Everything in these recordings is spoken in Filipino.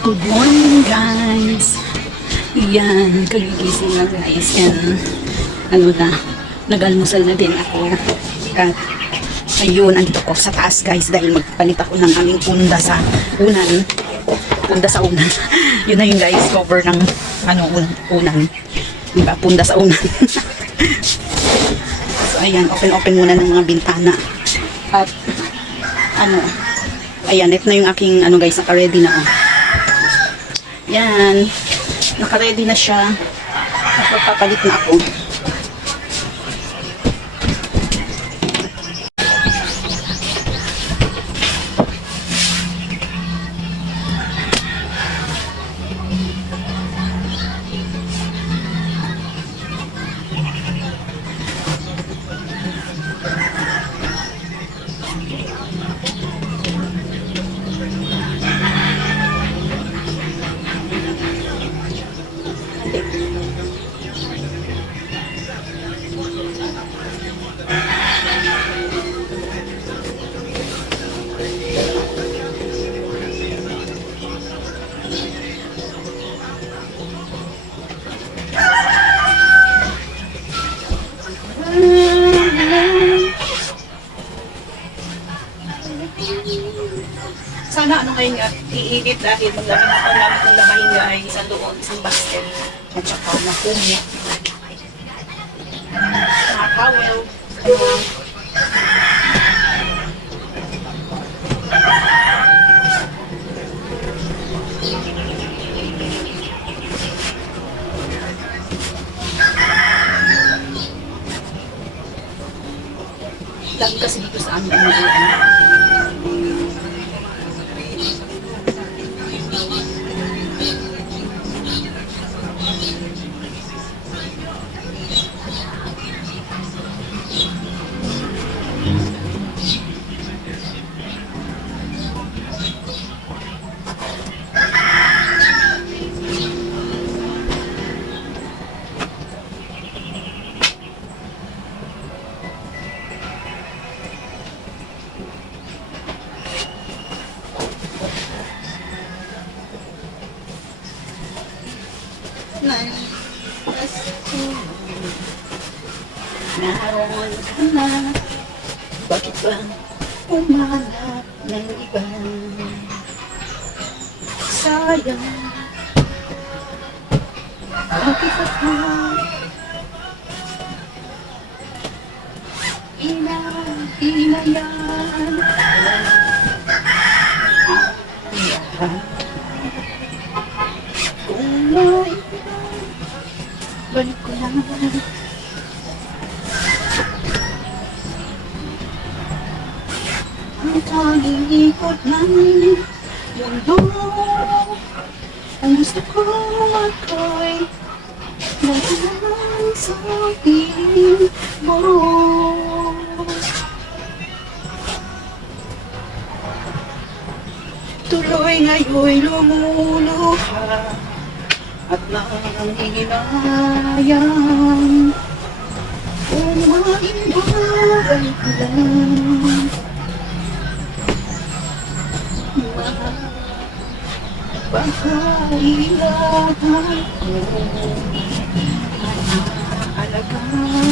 Good morning guys. Yan, kagigising na guys. And ano na, nag-almusal na din ako. At ayun, andito ko sa taas guys dahil magpalit ako ng aming punda sa unan. Punda sa unan. Yun na yun guys, cover ng ano, unan. Diba? Punda sa unan. So ayan, open muna ng mga bintana. At ano, ayan, ito na yung aking ano guys, naka-ready na oh. Yan, naka-ready na siya. Magpapalit na ako. Sana ano kayo iinit dahil maglagay na ako namin kung labahin guys sa doon, isang basket at saka na kumo mga towel lagi kasi dito sa amin naroon ka na, bakit ba umanap ng iba? Sayang, bakit ako hinayaan? Kung may balik ko lang. Ang tanging ikot ng mundo, ang gusto ko ako'y naging sa piling mo. Tuloy ngayon'y lumuluha at nanginginayang kung maibabalik ko lang. Pagkailangan ko alagaan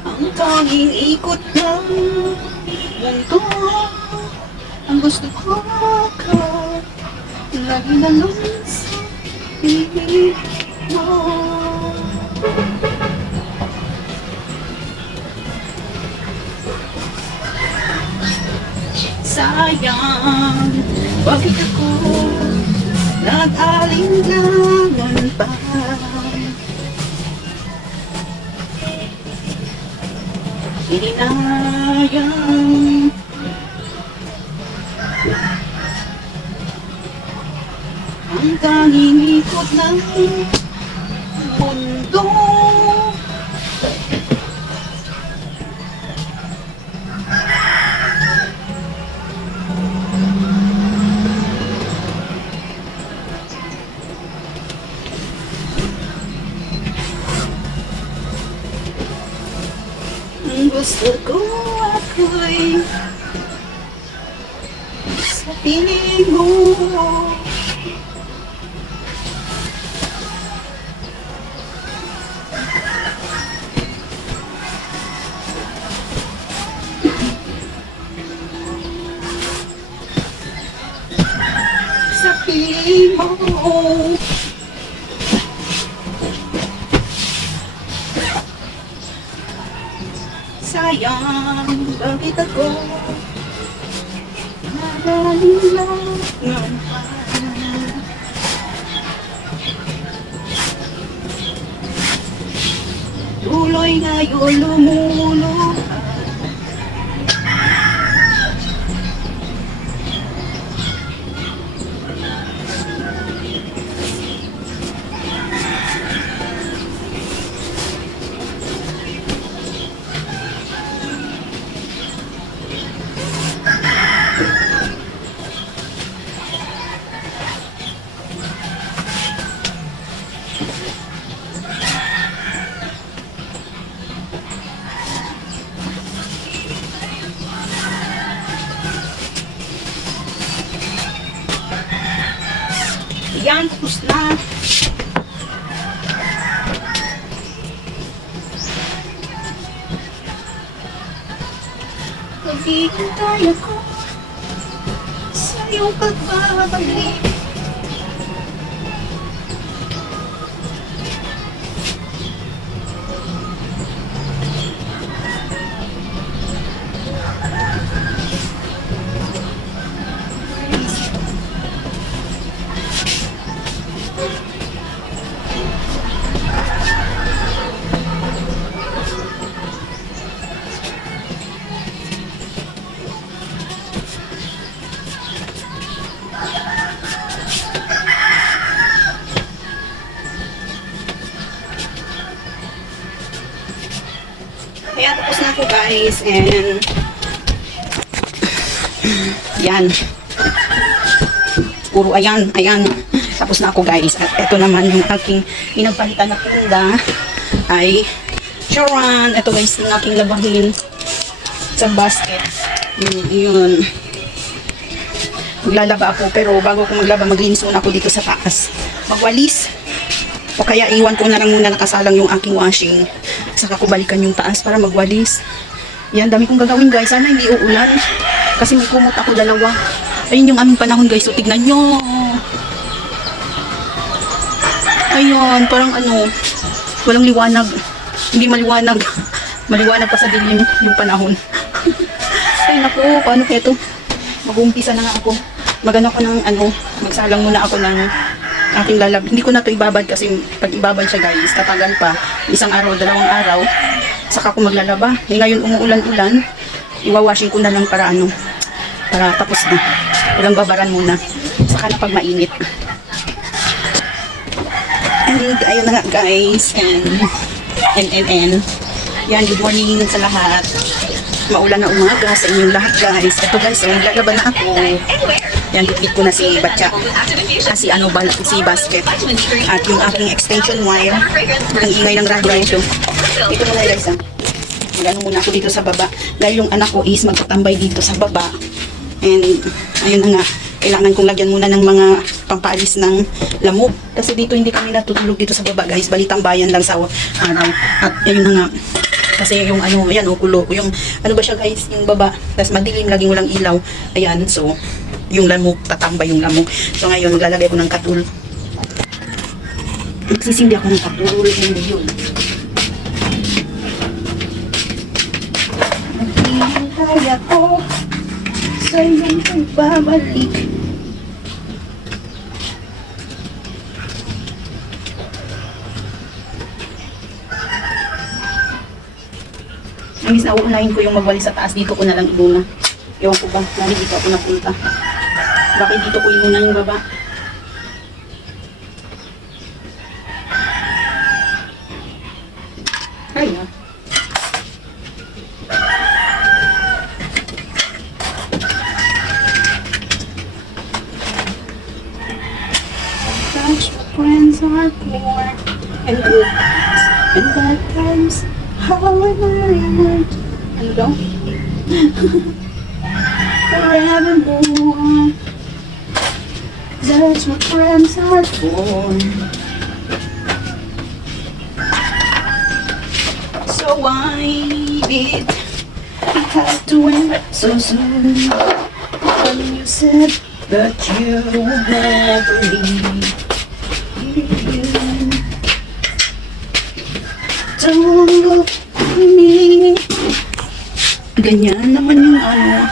ang tanging ikot ng mundo, ang gusto ko ka lagi na lang sa piling mo. Sayang, bakit ako nag-alinlangan pa? Hinayang ang tanging ikot ng mundo, gusto ko ako'y sa piling mo. Sa piling mo. Sayang, bakit ako nalalilangan pa? Tuloy ngayon lumulutang. Yan, tapos na. Naghihintay ako sa iyong pagbabalik. Kaya tapos na ako guys, and yan, puro ayan, tapos na ako guys. At ito naman yung aking pinagpalitan na tinda ay charan. Ito guys yung aking labahin sa basket. Yun, maglalaba ako, pero bago ako maglaba, maglinis muna ako dito sa taas, magwalis, o kaya iwan ko na lang muna nakasalang yung aking washing, saka ko balikan yung taas para magwalis. Yan, dami kong gagawin guys. Sana hindi uulan kasi may kumot ako dalawa. Ayun yung aming panahon guys, so tignan nyo. Ayun, parang ano, walang liwanag, hindi maliwanag. Maliwanag pa sa dilim yung panahon. Ay naku, paano kaya ito? Mag-uumpisa na nga ako. Magano ko ng ano, magsalang muna ako ng aking lalab. Hindi ko na ito ibabad kasi pag ibabad siya guys, tatagal pa. Isang araw, dalawang araw, saka ako maglalaba. Ngayon umuulan-ulan, iwawashing ko na lang para ano, para tapos na. Walang babaran muna. Saka na pag mainit. And ayun na nga guys. And yan, good morning sa lahat. Maulan na umaga sa inyong lahat guys. Ito guys, maglalaba na ako. Yan, bitbit ko na si Batya. Si ano ba, si basket. At yung aking extension wire. Ang ingay ng radyo ito. Ito muna guys ah. Magano muna ako dito sa baba. Dahil yung anak ko is magtatambay dito sa baba. And ayun na nga. Kailangan kong lagyan muna ng mga pampaalis ng lamok. Kasi dito hindi kami natutulog dito sa baba guys. Balitang bayan lang sa araw. At ayun na nga. Kasi yung ano, ayan, kulo. Yung ano ba siya guys, yung baba. Tapos madilim, laging walang ilaw. Ayan, so yung lamok, tatambay yung lamok. So ngayon, maglalagay ko ng katul. Magsisindi ako ng katul. Hindi yun. Maghihintay ako sa iyong pagbabalik. Imbis na uunahin ko yung magwalis sa taas, dito ko na lang ibuna. Ewan ko ba, lalo dito ako napunta. Bakit dito ko inuna yung baba? Ay na. Such friends are poor and good times and bad times. How am I learned? Ano daw? Forevermore. That's what friends are for. So why did I have to end so soon? When you said that you would never leave. Don't look at me. Ganyan naman yung ano.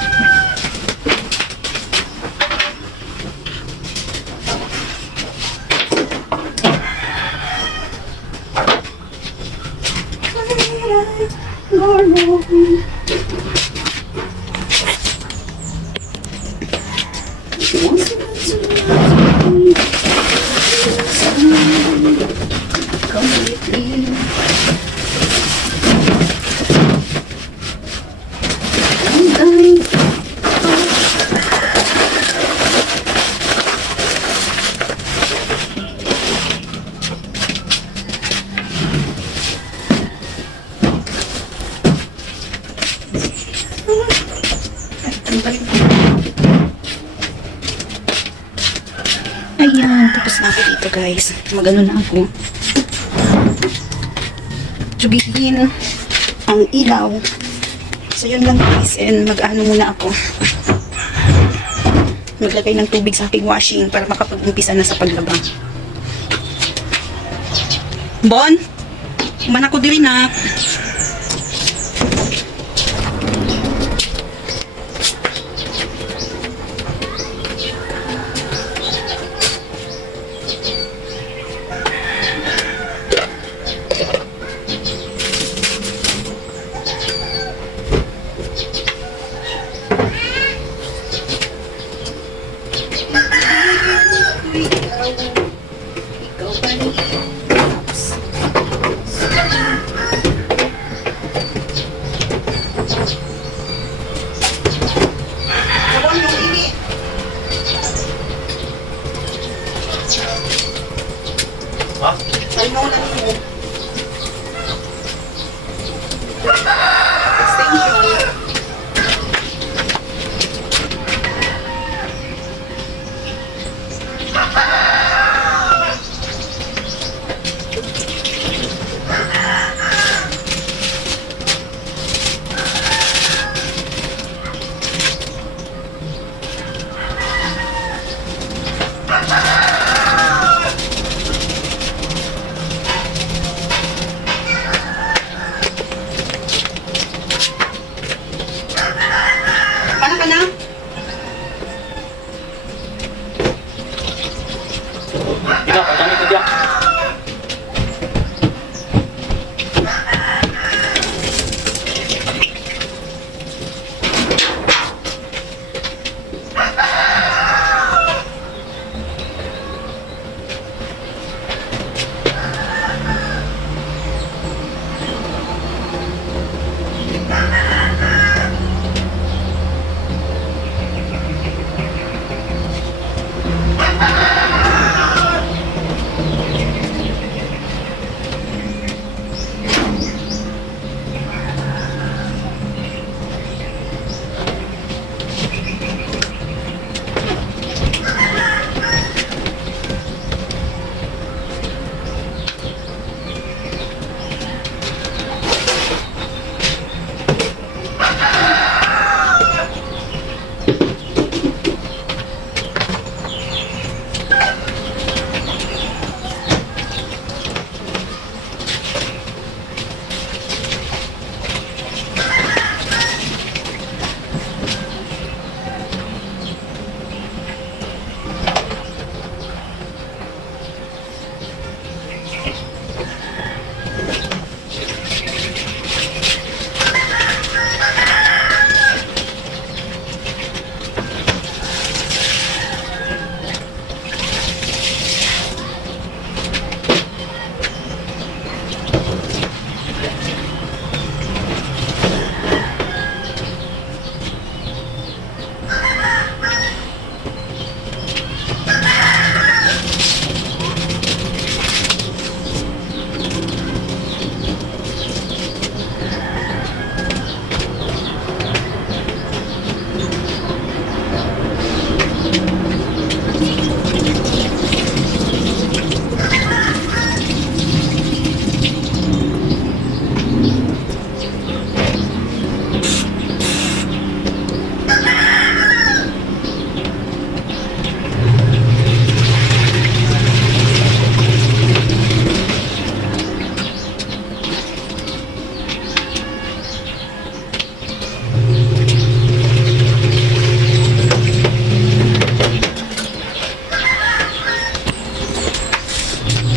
Completely. Ayan, tapos na ako dito guys. Magano na ako. Tsugihin ang ilaw. So yun lang guys. And mag-ano muna ako. Maglagay ng tubig sa aking washing para makapag-umpisa na sa paglaba. Bon? Kuman ako diri na.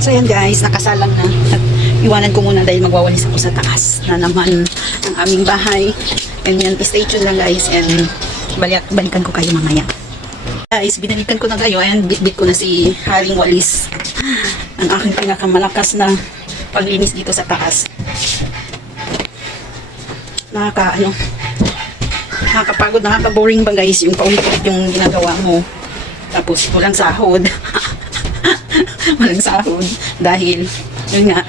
So ayan guys, nakasalang na. At iwanan ko muna dahil magwawalis ako sa taas na naman ng aming bahay. And yan, stay tuned lang guys. And balikan ko kayo mamaya. Guys, binalikan ko na kayo. Ayan, bit-bit ko na si Haring Walis. Ang aking pinakamalakas na paglinis dito sa taas. Nakakapagod, nakaka-boring ba guys yung paulit-ulit yung ginagawa mo. Tapos walang sahod. Walang sahod. Dahil, yun nga,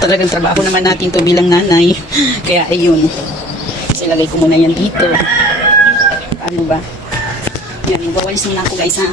talagang trabaho naman natin to bilang nanay. Kaya ayun, ilagay ko muna yan dito. Ano ba? Yan, iwawalis muna ako guys ha.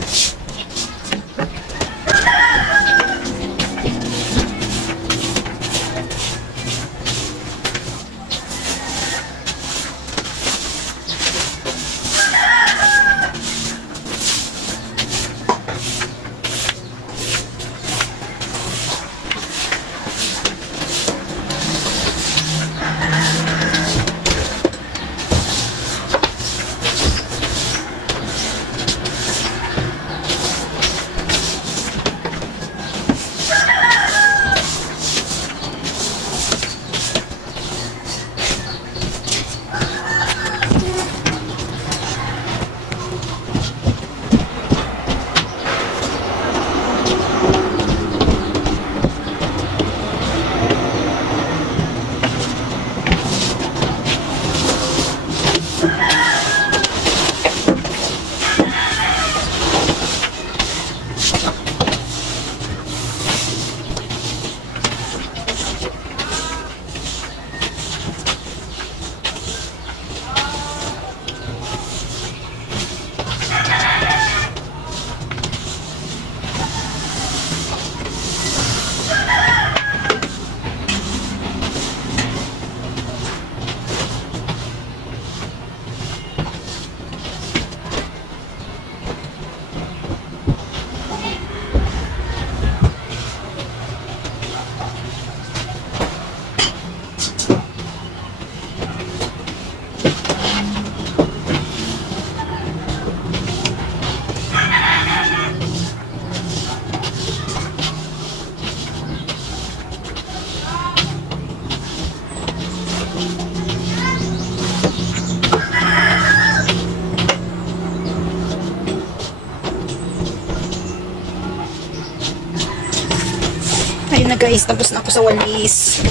Ayun na guys, tapos na ako sa walis.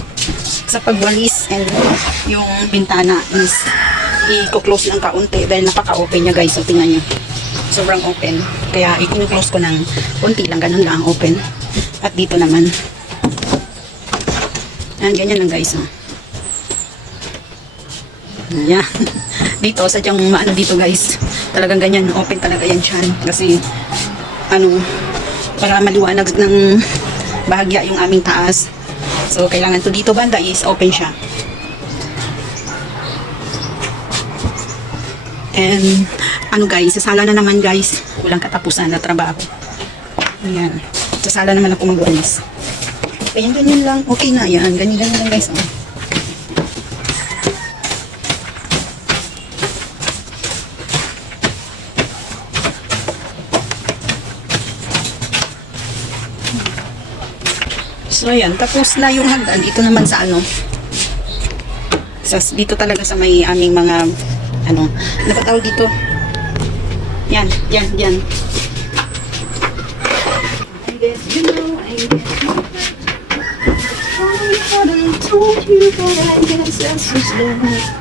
Sa pagwalis and yung bintana is i-close lang kaunti dahil napaka-open niya guys. So tingnan nyo, sobrang open. Kaya i-close ko ng unti lang, ganun lang open. At dito naman, yan, ganyan lang guys. Yan. Dito, sadyang maano dito guys. Talagang ganyan, open talaga yan siya. Kasi, para maliwanag ng bahagya yung aming taas. So, kailangan to dito banda is open siya. And, guys, sasala na naman guys. Walang katapusan na trabaho. Ayan. Sasala naman ako magwalis. Ayan, ganyan lang. Okay na yan. Ganyan lang guys. So, ayan. Tapos na yung hagdan. Dito naman sa dito talaga sa may aming mga, napatawag dito. Yan. I guess you know, I guess I told you, but I guess that's just romantic.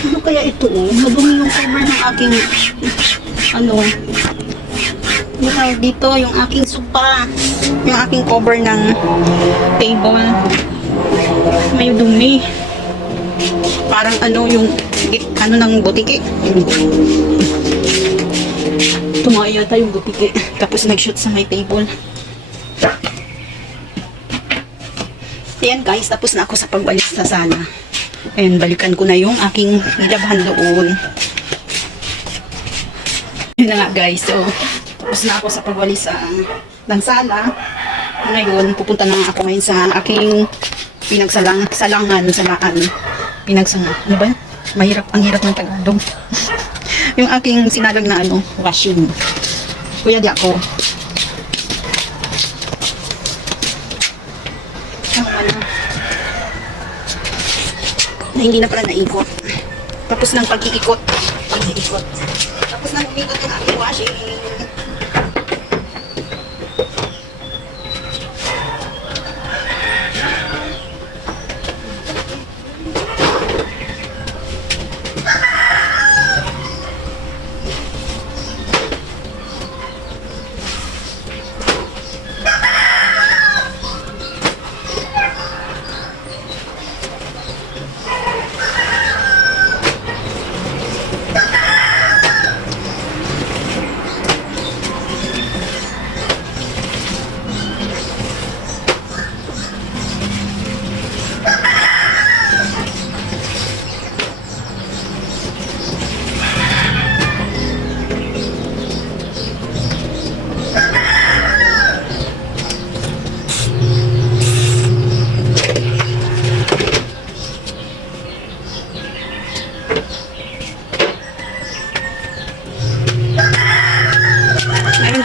Ano kaya ito madumi yung cover ng aking yung tawag dito, yung aking sopa, yung aking cover ng table, may dumi, parang yung ng butike, tumaya yata yung butike tapos nag-shoot sa my table. Ayan guys, tapos na ako sa pagwalis sa sala. Ayan, balikan ko na yung aking nilabhan doon. Yun na nga guys, so tapos na ako sa pagwalis ng sala. Ngayon, pupunta na ako ngayon sa aking salaan. Ano ba? Ang hirap ng Tagalog. Yung aking sinalag na washing. Kuya, di ako. Na hindi na pala naikot. Tapos ng pag-iikot. Tapos ng umikot yung aking washing.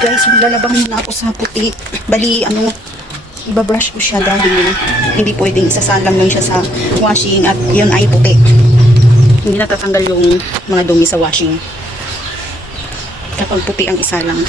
Guys, lalabang muna ako sa puti. Bali, ibabrush ko siya dahil hindi pwedeng isasalang lang siya sa washing at yun ay puti. Hindi natatanggal yung mga dumi sa washing kapag puti ang isalang.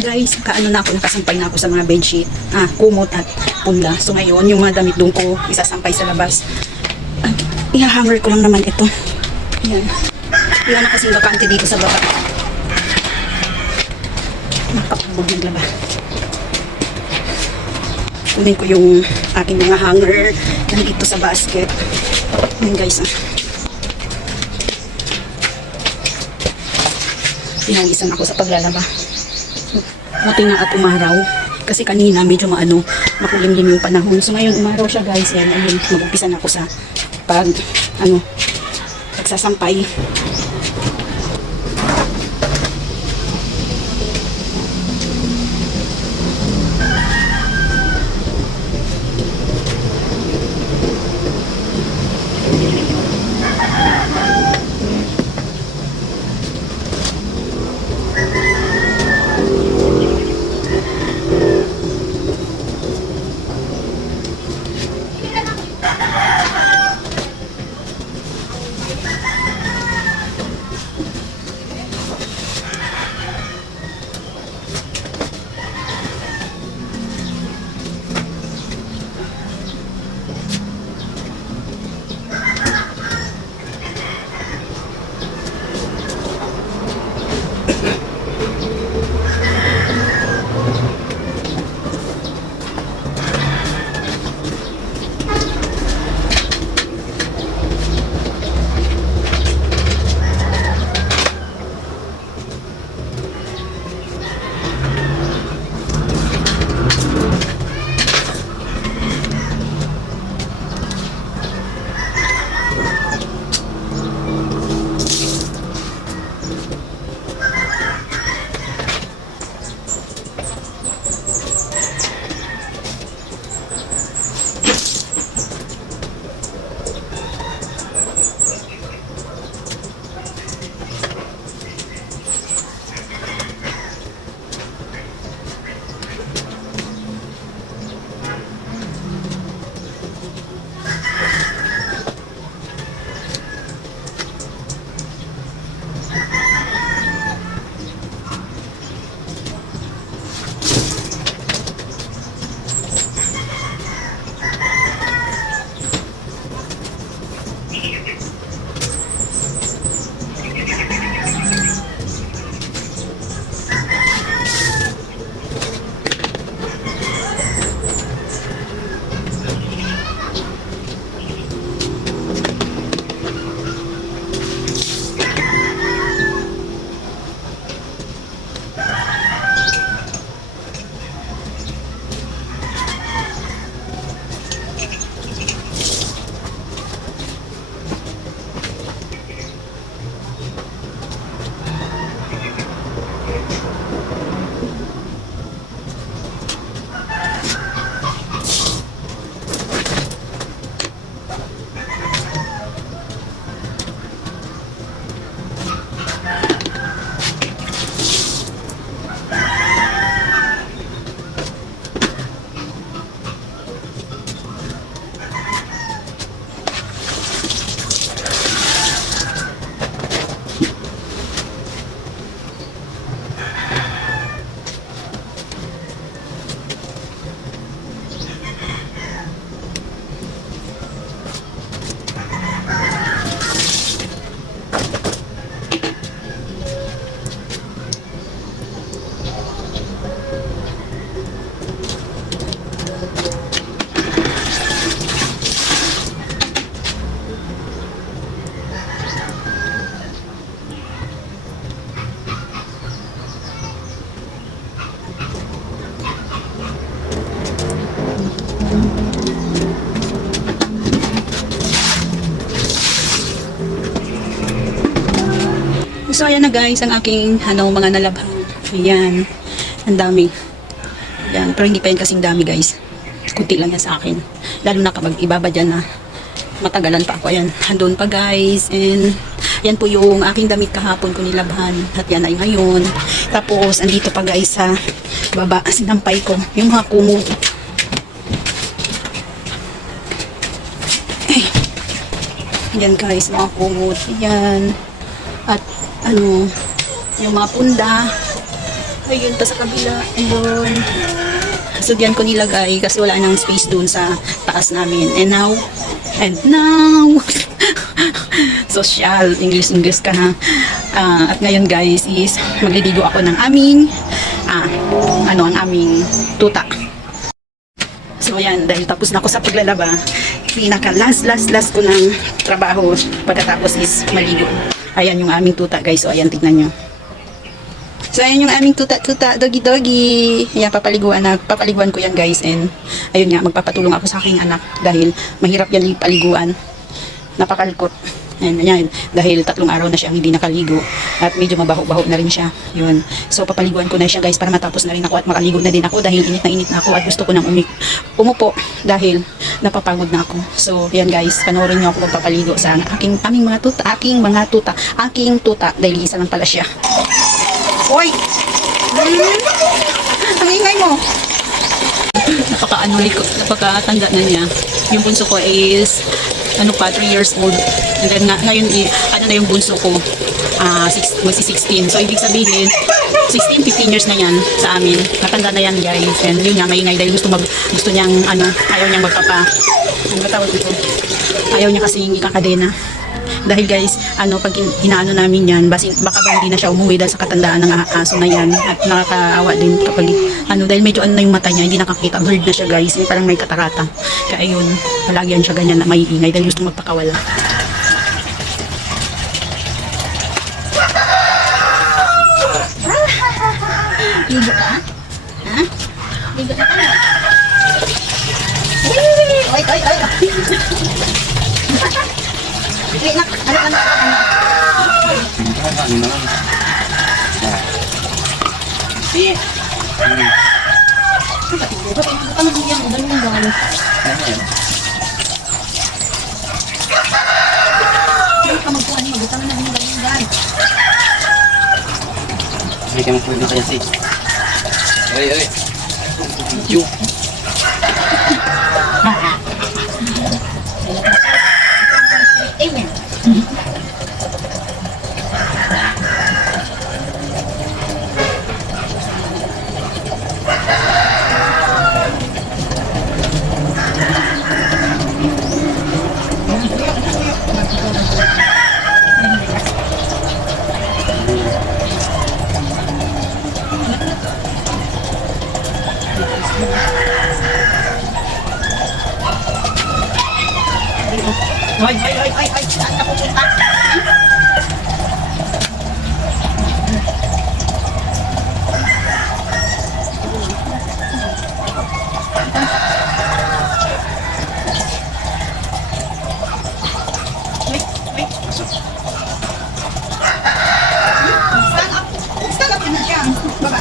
Ayan guys, kaano na ako, nakasampay na ako sa mga bedsheet, kumot at punda. So ngayon, yung mga damit doon ko isasampay sa labas. Ihahanger ko lang naman ito. Ayan. Wala na kasing bakante dito sa baba. Napakabog ng laba. Kunin ko yung aking mga hanger nandito sa basket. Ayan guys. Pinawisan ako sa paglalaba. Buti nga at umaraw. Kasi kanina medyo makulimlim yung panahon. So ngayon umaraw siya guys. Yan, ayun, mag-umpisa na ako sa pagsasampay. So ayan na guys, ang aking mga nalabhan. Ayan, ang dami. Ayan, pero hindi pa yan kasing dami guys. Kunti lang yan sa akin. Lalo na kapag ibaba dyan na matagalan pa ako. Ayan, andun pa guys. And yan po yung aking damit kahapon ko nilabhan. At yan ay ngayon. Tapos andito pa guys sa baba, sinampay ko yung mga kumot. Yan guys, mga kumot. Yan. At yung mga punda. Ayun pa sa kabila. Ayun. So diyan ko nilagay kasi wala nang space dun sa taas namin. And now, social, English ka ha. At ngayon guys is magliligo ako ng aming, ang aming tuta. So ayan, dahil tapos na ako sa paglalaba, pinaka last ko ng trabaho pagkatapos is maligo. Ayan yung aming tuta guys, so ayan tignan nyo. So ayan yung aming tuta, doggy. Ayan, papaliguan ko yan guys, and ayun nga, magpapatulong ako sa aking anak dahil mahirap yan ipaliguan. Napakalkot. Ayan, dahil 3 araw na siya hindi nakaligo at medyo mabaho-baho na rin siya. Yun. So papaliguan ko na siya guys para matapos na rin ako at makaligo na din ako dahil init na ako at gusto ko nang umupo dahil napapagod na ako. So yan guys, panoorin niyo ako magpapaligo sa aking tuta dahil isa lang pala siya. Hoy! Ang ingay mo! Napakatanda na niya. Yung bunso ko is 3 years old. And then ngayon na yung bunso ko, magsi 16. So ibig sabihin 16, 15 years na yan sa amin. Matanda na yan guys. And yun nga, maingay dahil gusto niyang ayaw niyang ayaw niya kasi yung ikakadena. Dahil guys, pag inaano namin yan, baka ba hindi na siya umuwi dahil sa katandaan ng aso na yan. At nakakaawa din kapag, dahil medyo na yung mata niya, hindi nakakita. Blurred na siya guys, parang may katarata. Kaya yun, palagi yan siya ganyan na maiingay dahil gusto magpakawala. Ligo ka? Ha? Ligo ka na? Oy! Wait na, ano? Sige. Hindi ka magpwede kaya si. Ay. Yo. Amen. Ay, saan ka pupunta? Wait. Stand up na siya. Baba.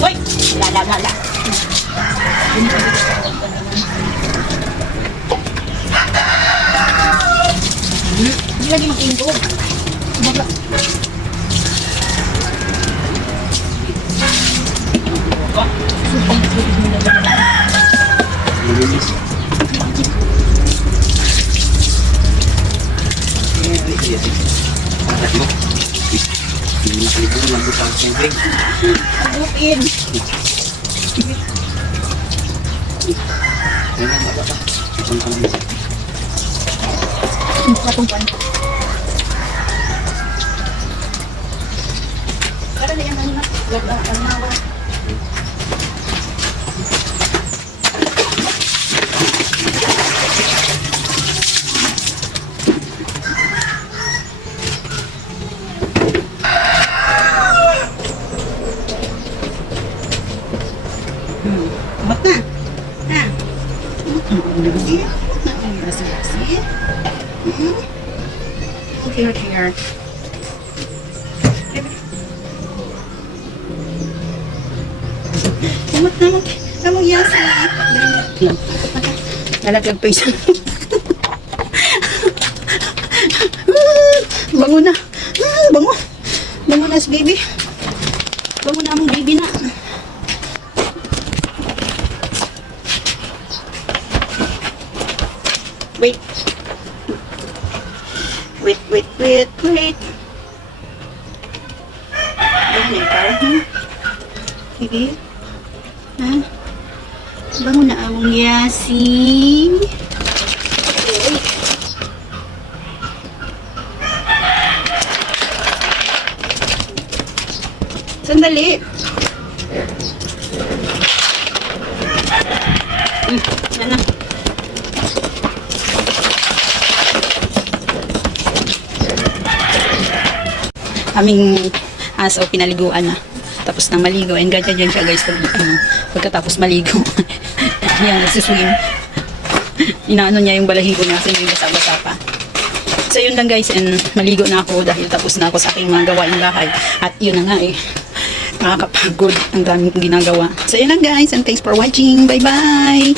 Hoy! Lala. Hindi lagi makingkog. Baga. Agupin. Patungkuan. Para na yung na. Mata. Ha. Here. Kumot na namang yasa. Nalaglag pa isa. Bango na. Bango. Bango na si baby. Bango na among baby na. Wait. Wait. Bango na ikaw, ha? Baby? Ha? Bango na among yasi. Wait. Sandali. Yan na. Aming aso pinaliguan na. Tapos na maligo. And ganyan siya guys. Pagkatapos maligo. Yan, nagsiswim. Inaano niya yung balahibo niya kasi may basa-basa pa. So yun lang guys. And maligo na ako dahil tapos na ako sa aking mga gawain bahay. At yun na nga eh. Nakakapagod. Ang daming kong ginagawa. So yun lang guys. And thanks for watching. Bye bye.